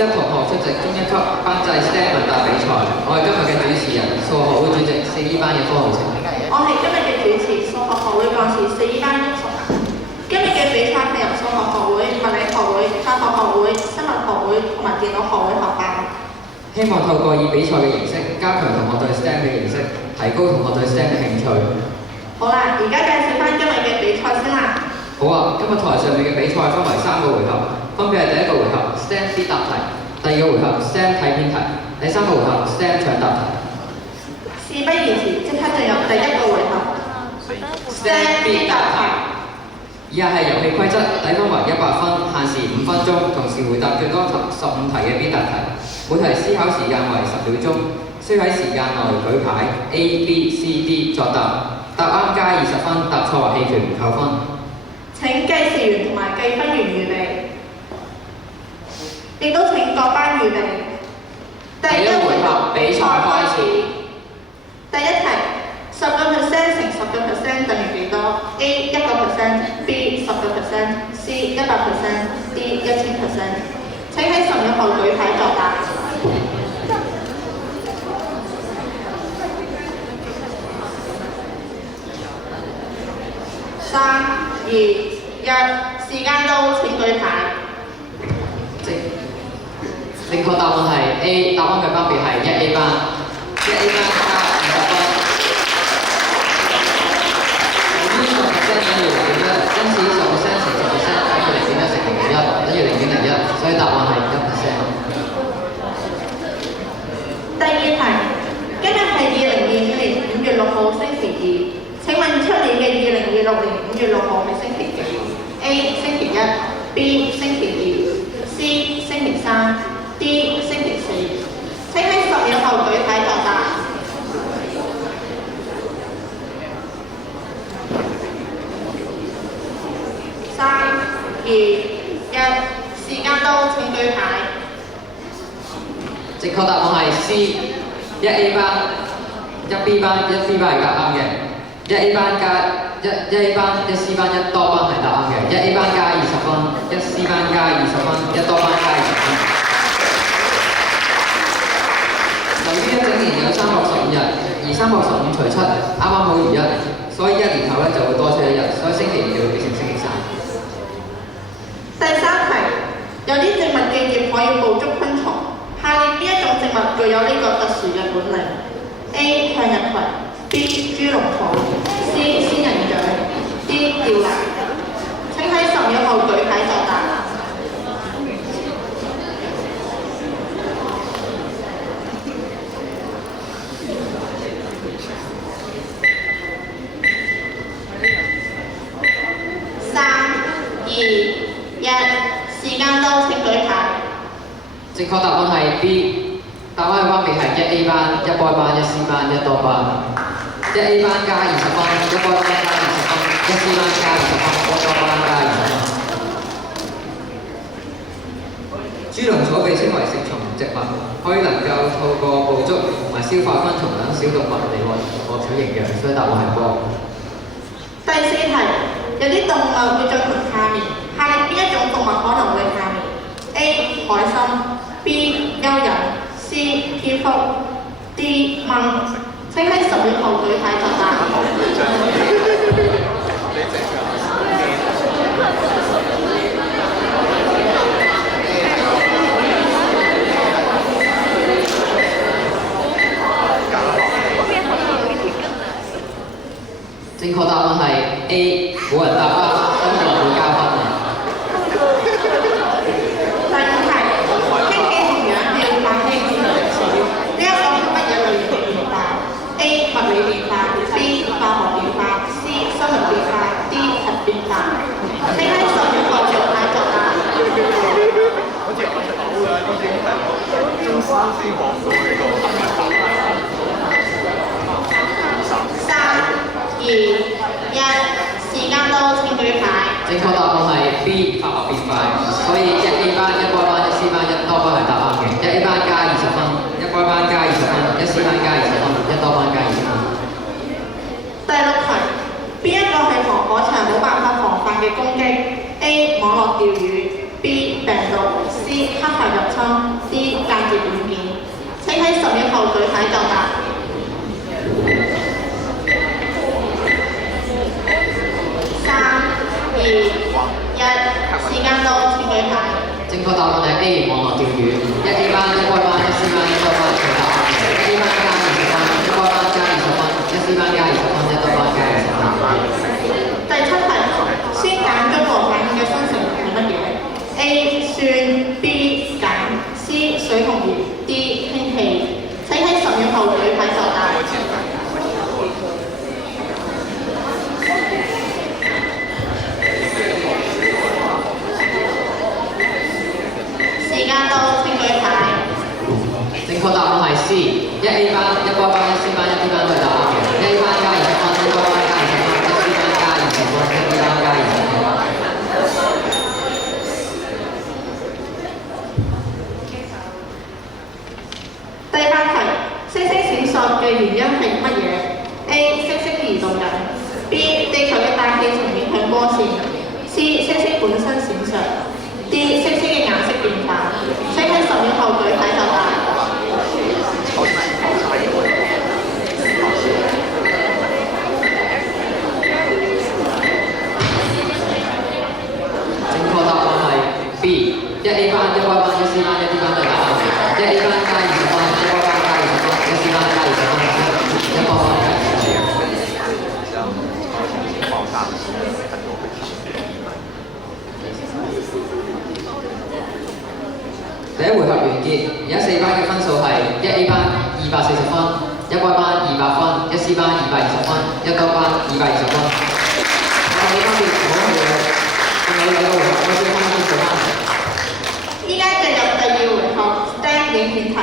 一同學出席中一級班際 STEM 問答比賽。我係今日嘅主持人，數學會主席4E 班嘅科浩晴。我係今日嘅主持，數學學會幹事4E 班嘅淑霞。今日嘅比賽係由數學學會、物理學會、化學學會、生物學會同埋電腦學會合辦。希望透過以比賽嘅形式，加強同學對 STEM 嘅認識，提高同學對 STEM 嘅興趣。好啦，而家介紹翻今日嘅比賽先啦。好啊，今日台上面嘅比賽分為3個回合，分別係第一個回合 STEM 必答題，第二個回合 STEM 睇片題，第三個回合 STEM 搶答題。事不宜遲，即刻進入第一個回合 STEM 必答題。以下係遊戲規則，底分為100分，限時5分鐘，同時回答最多15題嘅必答題。每題思考時間為10秒鐘，需喺時間內舉牌 A、B、C、D 作答，答啱加20分，答錯或棄權唔扣分。請計時員同埋計分員預備，亦都請各班預備。第一回合比賽開始。第一題，10% 乘10% 等於幾多 ？A 1%、B 10%、C 100%、D 1000%。請喺10秒後舉牌作答。3、2、1，時間到，請舉牌。正確答案係 A， 答啱嘅班別係1A 班，1A 班加20分。由於10%等於0.1，因此10%乘10%等於0.1乘0.1等於0.01，所以答案係1%。第二題，今日係2022年5月6號星期二。請問出年嘅2026年5月6號係星期幾 ？A 星期1 B 星期2 C 星期3 D 星期4。請喺10秒後舉牌作答。3、2、1，時間到，請舉牌。正確答案係 C，1A 班、1B 班、1C 班係答啱嘅。1A 班加1A 班、1C 班、1多班係答啱嘅。1A 班加20分，1C 班加20分，1多班加20分。由於一整年有365日，而365除7啱啱好如1，所以1年後就會多出1日，所以星期2就會變成星期3。第三題，有啲植物嘅葉可以捕捉昆蟲，下列邊一種植物具有呢個特殊嘅本領 ？A 向日葵 B 豬籠草 C 仙人掌 D 吊蘭。請喺10秒後舉牌作答。3、2、1，時間到，請舉牌。正確答案係 B， 答啱嘅班別係1A 班、1B 班、1C 班、1多班。1A 班加20分，1B 班加20分，1C 班加20分，1多班加20分。豬籠草被稱為食蟲植物，可以能夠透過捕捉同埋消化昆蟲等小動物嚟獲取營養，所以答案係波。第四題，有啲動物會進行夏眠，下列邊一種動物可能會夏眠 ？A 海參 B 蚯蚓 C 蝙蝠 D 蚊。請喺10秒後舉牌作答。正確答案係 A， 冇人答啱，咁冇人會加分嘅。第五題，氫氣同氧氣反應是呢一個係乜嘢類型嘅變化 ？A 物理變化 B 化學變化 C 生物變化 D 核變化。請喺10秒後舉牌作答。3、2、1，時間到，請舉牌。正確答案係 B， 化學變化，所以1A 班、1B 班、1C 班、1多班係答啱嘅。1A 班加20分，1B 班加20分，1C 班加20分，1多班加20分。第6題，邊一個係防火牆冇辦法防範嘅攻擊 ？A 網絡釣魚 B 病毒 C 黑客入侵分 ，D 間接軟件。請喺10秒後舉牌就答。3、2、1，時間到，請舉牌。正確答案係 A 網絡釣魚，1A 班、1該班、1C 班、1多班全答啱嘅，1A 班加20分，1該班加20分，1C 班加20分，1多班加20分。第7題，先揀中和反應嘅生成係乜嘢？A 酸 ，B 鹼，C 水同鹽，D 氫氣。請喺10秒後舉牌就答。時間到，請舉牌。正確答案係 C，1A 班、1該班、1C 班、1D 班都係答啱嘅，1A 班加20分，1該班加20分，1C 班加20分，1D 班加20分。第8題，星星閃爍嘅原因係乜嘢 ？A. 星星移動緊 ，B. 地球嘅大氣層影響光線 ，C. 星星本身閃爍 ，D. 星星嘅顏色變化。請喺10秒後舉牌就答。正確答案係 B，1A 班、1該班、1C 班、1D 班都係答啱嘅，1A 班加20分，1該班加20分，1C 班加20分，1多班加20分。第一回合完結，而家4班嘅分數係1A 班240分，1該班200分，1C 班220分，1多班220分。我哋分別好嘅，仲有2個回合，我先分數翻。依家進入第2回合 STEM 影片題，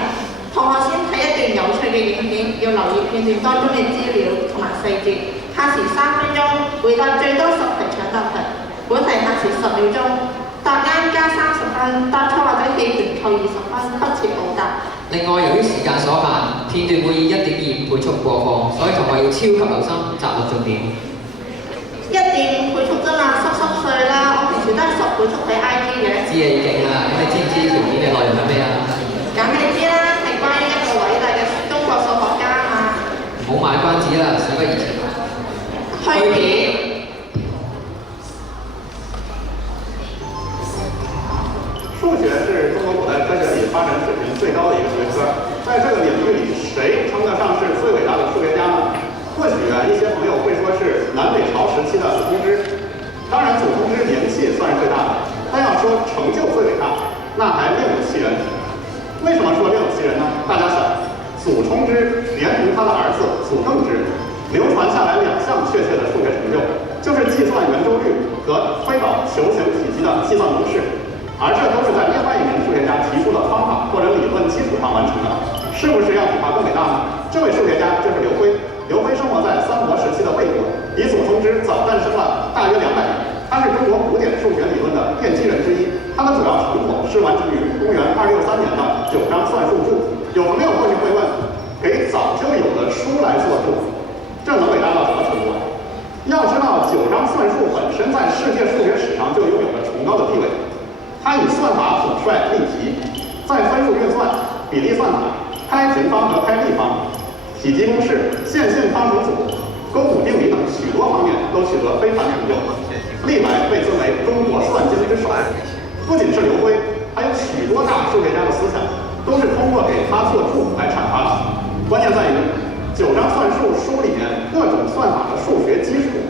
同學先睇一段有趣嘅影片，要留意片段當中嘅資料同埋細節。限時3分鐘，回答最多10題搶答題。本題限時10秒鐘，答啱加30分，答錯或者棄權扣20分，不設補答。另外，由於時間所限，片段會以1.25倍速播放，所以同學要超級留心，摘錄重點。1.5倍速啫嘛，濕碎啦！我平時都係10倍速睇 IG 嘅。知你勁啊！咁你知唔知條片嘅內容係咩啊？梗係知啦，係關於一個偉大嘅中國數學家啊嘛。唔好賣關子啦，事不宜遲。去片。数学是中国古代科学里发展水平最高的一个学科，在这个领域里，谁称得上是最伟大的数学家呢？或许一些朋友会说是南北朝时期的祖冲之，当然祖冲之名气算是最大的，但要说成就最伟大，那还另有其人。为什么说另有其人呢？大家想，祖冲之连同他的儿子祖正之，流传下来2项确切的数学成就，就是计算圆周率和推导球形体积的计算公式。而这都是在另外一名数学家提出的方法或者理论基础上完成的，是不是要比他更伟大呢？这位数学家就是刘辉。刘辉生活在三国时期的魏国，比祖冲之早诞生了大约200年。他是中国古典数学理论的奠基人之一。他的主要成果是完成于公元263年的9章算术注。有朋友或许会问，给早就有的书来做注，这能伟大到什么程度啊？要知道9章算术本身在世界数学史上就拥有着崇高的地位。它以算法统帅例题，在分数运算、比例算法、开平方和开立方、体积公式、线性方程组、勾股定理等许多方面都取得非凡成就，历来被尊为中国算经之首。不仅是刘辉，还有许多大数学家的思想都是通过给他做注来阐发的。关键在于9章算术书里面各种算法的数学基础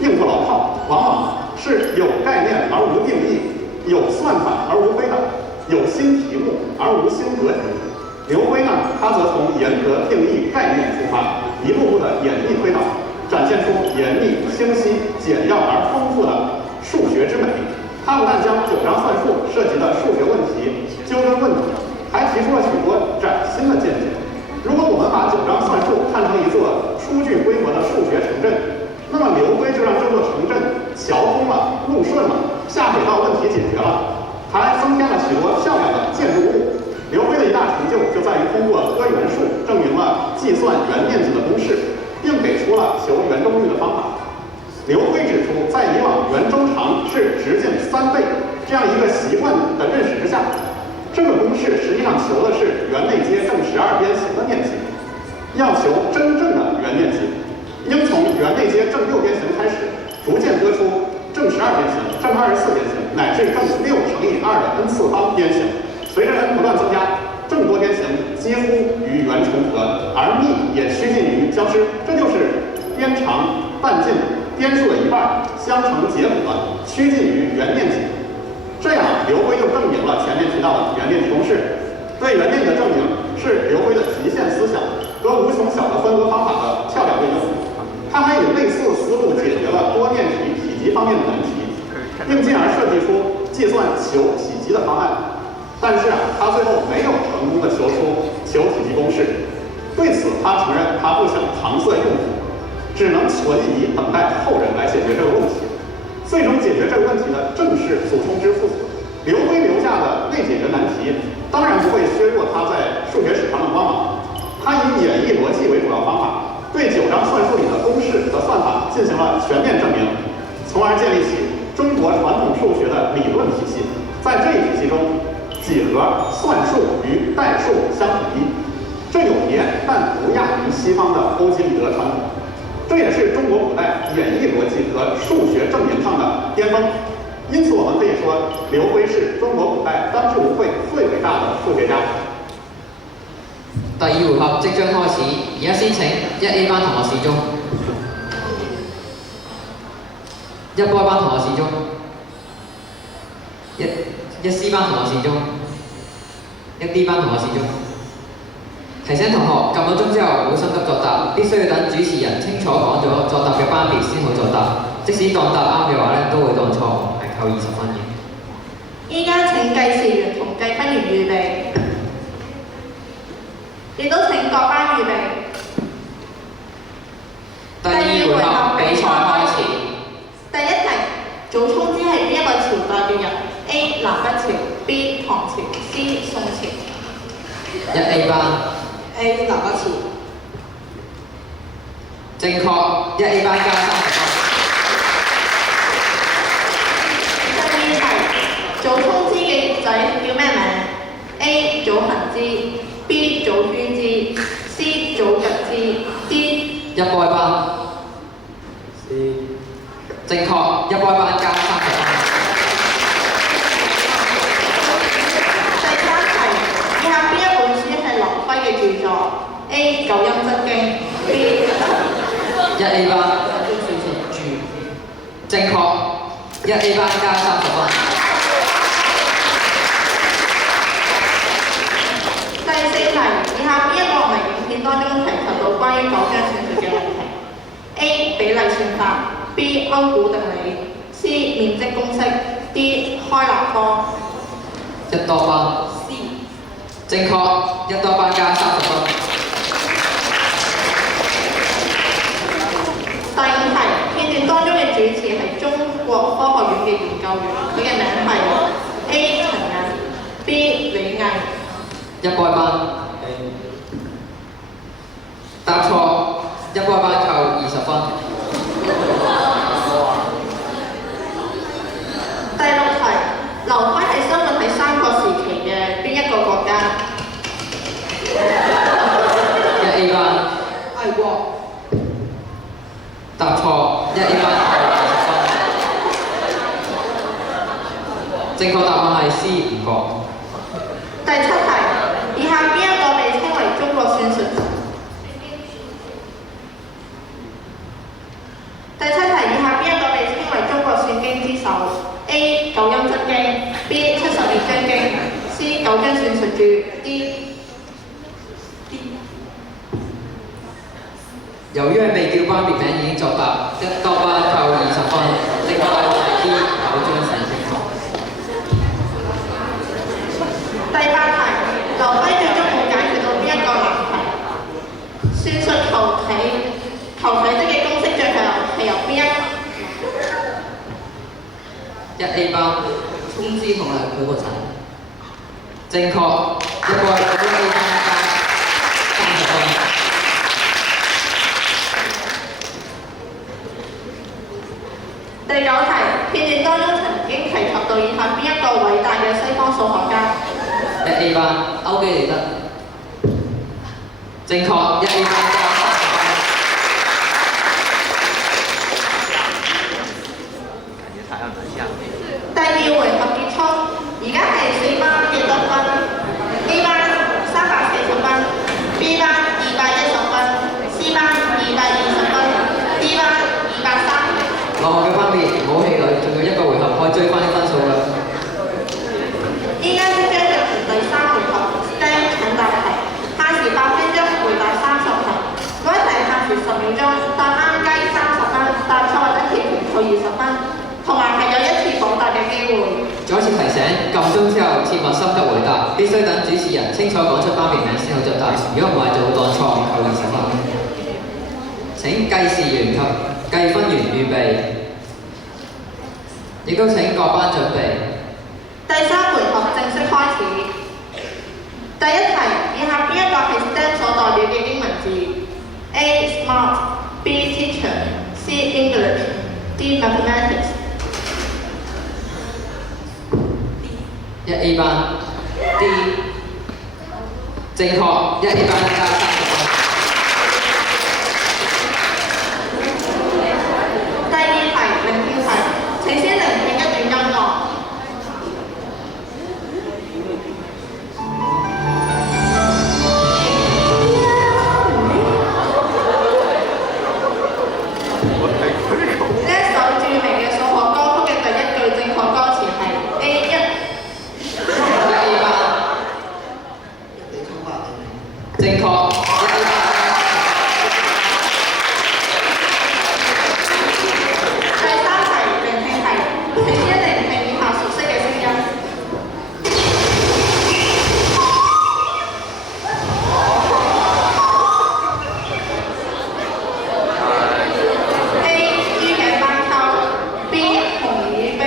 并不牢靠，往往是有概念而无定义。有算法而无推导，有新题目而无新格局。刘辉呢，他则从严格定义概念出发，一步步的演绎推导，展现出严密、清晰、简要而丰富的数学之美。他不但将9章算术涉及的数学问题纠根问底，还提出了许多崭新的见解。如果我们把9章算术看成一座初具规模的数学城镇，那么刘辉就让这座城镇桥通了，路顺了，下水道问题解决了，还增添了许多漂亮的建筑物。刘辉的一大成就就在于通过多元数证明了计算圆面积的公式，并给出了求圆周率的方法。刘辉指出，在以往圆周长是直径3倍这样一个习惯的认识之下，这个公式实际上求的是圆内接正12边形的面积。要求真正的圆面积，应从圆内接正6边形开始，逐渐得出正12边形、正24边形乃至正6乘以2的 n 次方边形。随着 n 不断增加，正多边形几乎与圆重合，而幂也趋近于交织。这就是边长半径边数的一半相乘结合，趋近于圆面积。这样，刘辉就证明了前面提到的圆面积公式。对圆面积的证明是刘辉的极限思想和无穷小的分割方法的漂亮运用。他还以类似思路解决了多面体体积方面的难题，并进而设计出计算球体积的方案。但是他最后没有成功的求出球体积公式。对此，他承认他不想搪塞用户，只能存疑等待后人来解决这个问题。最终解决这个问题的正是祖冲之父子。刘辉留下的未解决难题，当然不会削弱他在数学史上的光芒。他以演绎逻辑为主要方法，对9章算术里的公式和算法进行了全面证明，从而建立起中国传统数学的理论体系。在这一体系中，几何、算术与代数相统一，这有别但不亚于西方的欧几里得传统。这也是中国古代演绎逻辑和数学证明上的巅峰。因此，我们可以说，刘辉是中國古代當之無愧最偉大的數學家。第2回合即將開始，而家先請1A 班同學示鐘，1B 班同學示鐘，1C 班同學示鐘，1D 班同學示鐘。提醒同學撳咗鐘之後唔好心急作答，必須要等主持人清楚講咗作答嘅班別先好作答。即使當答啱嘅話咧，都會當錯誤，係扣20分嘅。依家請計時員同計分員預備，亦都請各班預備。第2回合比賽開始。第一題，祖沖之係邊一個朝代嘅人 ？A. 南北朝 B. 唐朝 C. 宋朝。1A 班 A. 南北朝。正確，1A 班加30分。祖沖之嘅仔叫咩名 ？A. 祖恒之 B. 祖於之 C. 祖吉之 D. 1B班 C。正確，1B班加30分。第3題，以下邊一本書係劉輝嘅著作 ？A. 九陰真經 B. 1A 班正確，1A 班加30分。第4題，以下邊一個唔係影片當中提及到關於9張算術嘅問題 ？A. 比例算法 B. 歐股定理 C. 面積公式 D. 開立方。1多班 C。正確，1多班加30分。第5題，片段當中嘅主持係中國科學院嘅研究員，佢嘅名係 A. 陳毅 B. 李毅。1B班答錯，1B班扣20分。第6題，劉輝係生活喺三國時期嘅邊一個國家 1A 班魏國。答錯，1A 班扣20分。正確答案係 C 吳國。第7題，以下邊一個被稱為中國算術？第7題，以下邊一個被稱為中國算經之首 ？A. 九陰真經 B. 72章經 C. 九章算術注 D。由於係未叫班別名已經作答，1多班扣20分，正確答案係 D 9章算術。第8題，劉輝最終冇解決到邊一個難題？算術求體積嘅公式最後係由邊1A 班沖之同埋佢個仔。正確，1A 班加30分。第9題，片段當中曾經提及到以下邊一個偉大嘅西方數學家 1A 班歐基利德，正確1A 班加第二回合結束，而家係4班嘅得分，A 班340分，B 班210分，C 班220分，D 班230。落後嘅分別唔好氣餒，仲有1個回合可以追翻啲分數㗎。依家即將進行第3回合 STEM 搶答題，限時8分鐘回答30題，每一題限時10秒鐘，答啱雞30分，答錯或者填詞扣20分，同埋係有1次補答嘅機會。再一次提醒，撳鐘之後切勿心急回答，必須等主持人清楚講出班別名先好作答，如果唔係就會當錯誤扣20分。請計時員及計分員預備，亦都請各班準備。第3回合正式開始。第一題，以下邊一個係 STEM 所代表嘅英文字 ？A. Smart B. Teacher C. English D. Mathematics。1A 班 D 正確1A 班加30分。第二題聆聽題，請先聆聽一段音樂。呢一首著名嘅數學歌曲嘅第一句正確歌詞係 A1。1A 班正確1A 班。第三題聆聽題，請先聆聽以下熟悉嘅聲音。A. 豬頸斑鳩 B. 紅耳飛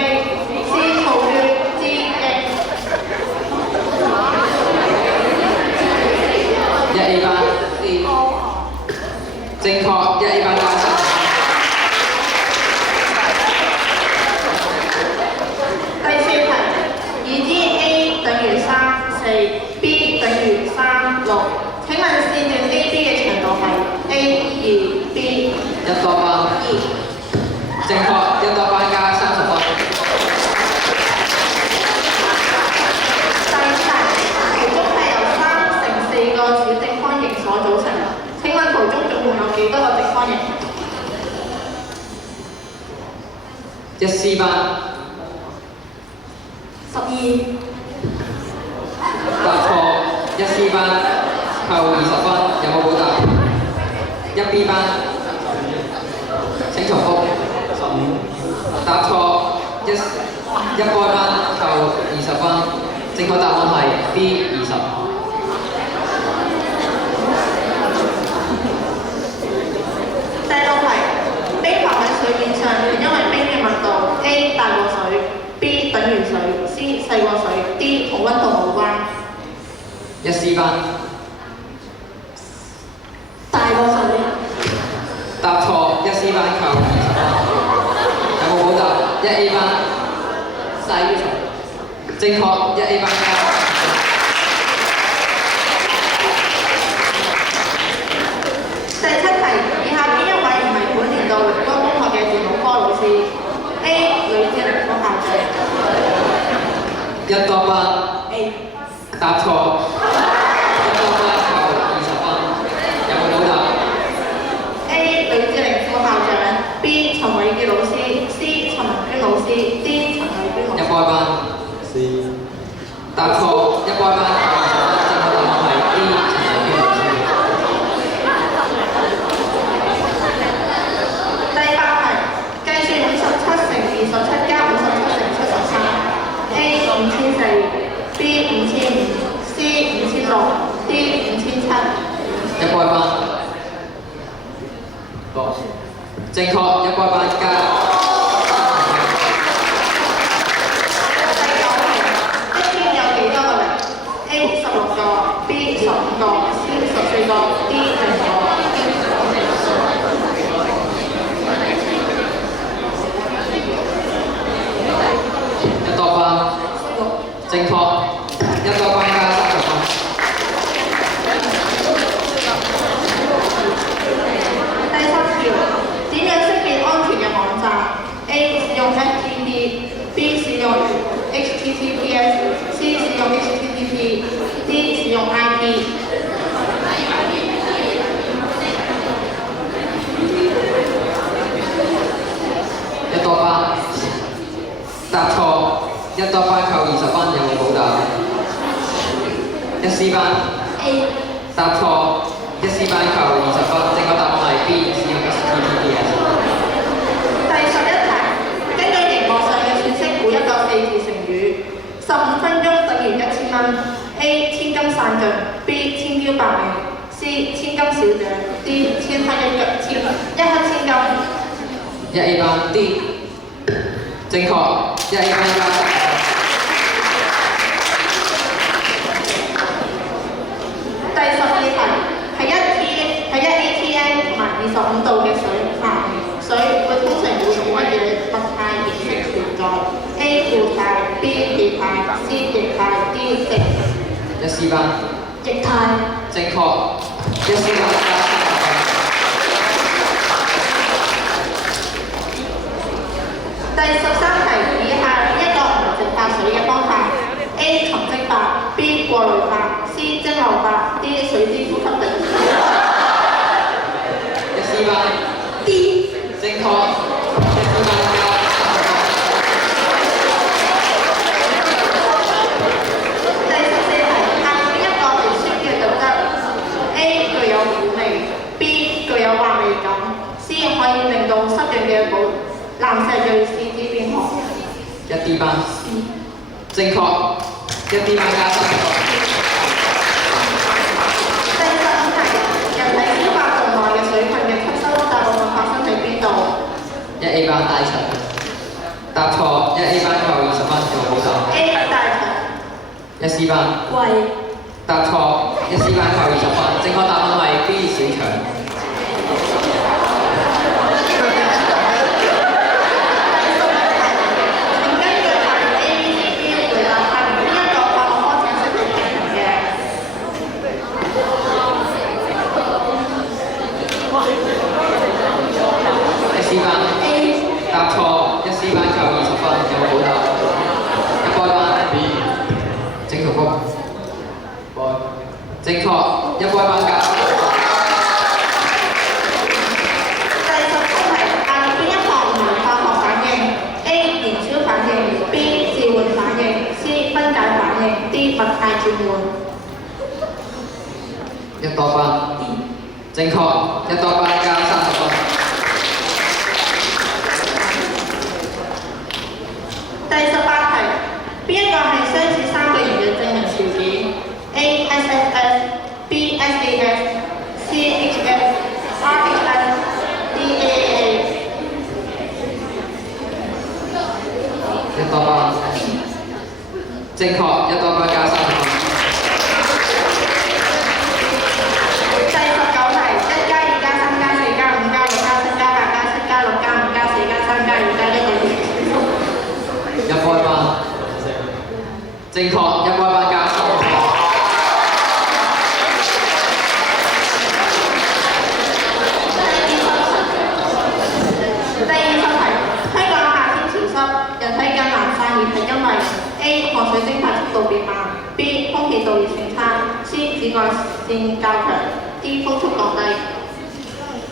C. 草鸞 D. 鷹。1A 班 D 正確1A 班加30分。第四題，已知 A 等於3、4 B 等於3、6，請問線段 AB 嘅長度係 A、2、B 1多班2。正確1多班加30分。第五題，圖中係由3乘4個小正方形所組成，請問圖中總共有幾多個正方形1C 班？12。答錯1C 班扣20分，有冇補答？1B 班請重複。答錯一該班扣20分，正確答案係 B 20。第六題，冰浮喺水面上係因為冰嘅密度 A 大過水 B 等於水 C 細過水 D 同溫度無關。1C 班大過水。答錯1C 班扣20分，有冇補答？1A 班細於水，正確1A 班加30分。第七題，以下邊一位唔係本年度榮光中學嘅電腦科老師 ？A 呂志玲副校長。1多班 A。答錯1多班扣20分，有冇補答A 呂志玲副校長 B 陳偉傑老師 C 陳文娟老師 D 陳偉娟老師。1該班 C。答錯1該班扣20分，正確答案係 D 陳偉娟老師。第八題，計算57乘27加57乘73 A 5400 B 5500 C 5600 D 5700。1該班正確1該班加。第九題，一邊有幾多個零 ？A 16個 B 15個 C 14個 D 0個。1多班正確1多班加用 FTP，B 使用 HTTPS，C 使用 HTTP，D 使用 IP。一多班，答錯，一多班扣20分，有冇補答？一 C 班 A 答錯，一 C 班扣20分，正確答案係 B， 使用 HTTPS。第11題，根據熒幕上嘅信息估一個4字成語，15分鐘等於1000蚊。A 千金散盡 ，B 千嬌百媚 ，C 千金小姐 ，D 千黑一刻千金。一 A 班 D， 正確，一 A 班加30分。第12題，係一 ATM 同埋25度嘅水會通常會用乜嘢物態形式存在 ？A 固態 ，B 液態 ，C 液態 ，D 液。一 C 班液態。正確，一 C 班加30分。第13題，以下邊一個唔係淨化水嘅方法 ：A 沉積法 ，B 過濾法 ，C 蒸餾法 ，D 水之呼吸定律。一 C 班 D 正確，一 C 班加30分。第14題，下邊邊一個係酸嘅特質 ？A 具有苦味 ，B 具有滑味感 ，C 可以令到濕潤嘅藍石瑞士紙變紅。一 D 班正確，一 D 班加30分。第15題，人體消化道內嘅水分嘅吸收大部分發生喺邊度？一 A 班大腸，答錯，一 A 班扣20分，有冇補答？ A 大腸。一 C 班胃。答錯，一 C 班扣20分，正確答案係 B 小腸。一 C 班答錯，一 C 班扣20分，有冇補答？一 boy 班 B 整條幅 boy 正確，一 boy 班加。第17題，下列邊一項唔係化學反應 ？A 燃燒反應 ，B 置換反應 ，C 分解反應 ，D 物態轉換。一多班正確，一多班加30分。第18題，邊一個係相似3個形嘅證明條件 ？A SFS B SAS C HF RHS D AAA。一多班正確，一多班加30分。第19題，1+2+3+4+5+6+7+8+7+6+5+4+3+2+1個月。一 boy 班正確，一 boy 班加30分。第20題，香港夏天潮濕，人體更難散熱係因為 A 汗水蒸發速度變慢 ，B 空氣導熱性差 ，C 紫外線較強 ，D 風速降低。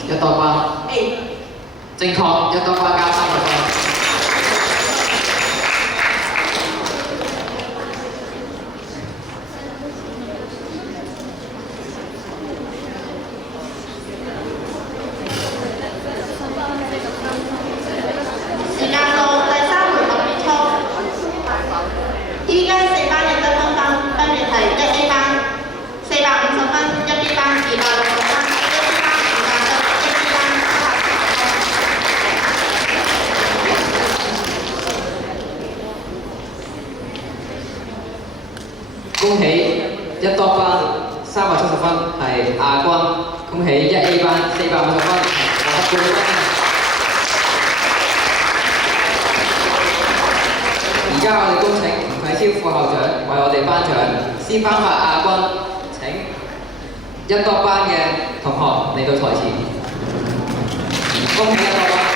一多班 A 正確，一多班加30分。時間到，第3回合結束。依家4班嘅得分分別係1 A 班450分，1 B 班260分，1 C 班270分，1 D 班380分。恭喜一多班370分係亞軍，恭喜一 A 班450分獲得冠軍。而家我哋恭請吳啟超副校長為我哋頒獎，先頒發亞軍。請一多班嘅同學嚟到台前，恭喜一多班。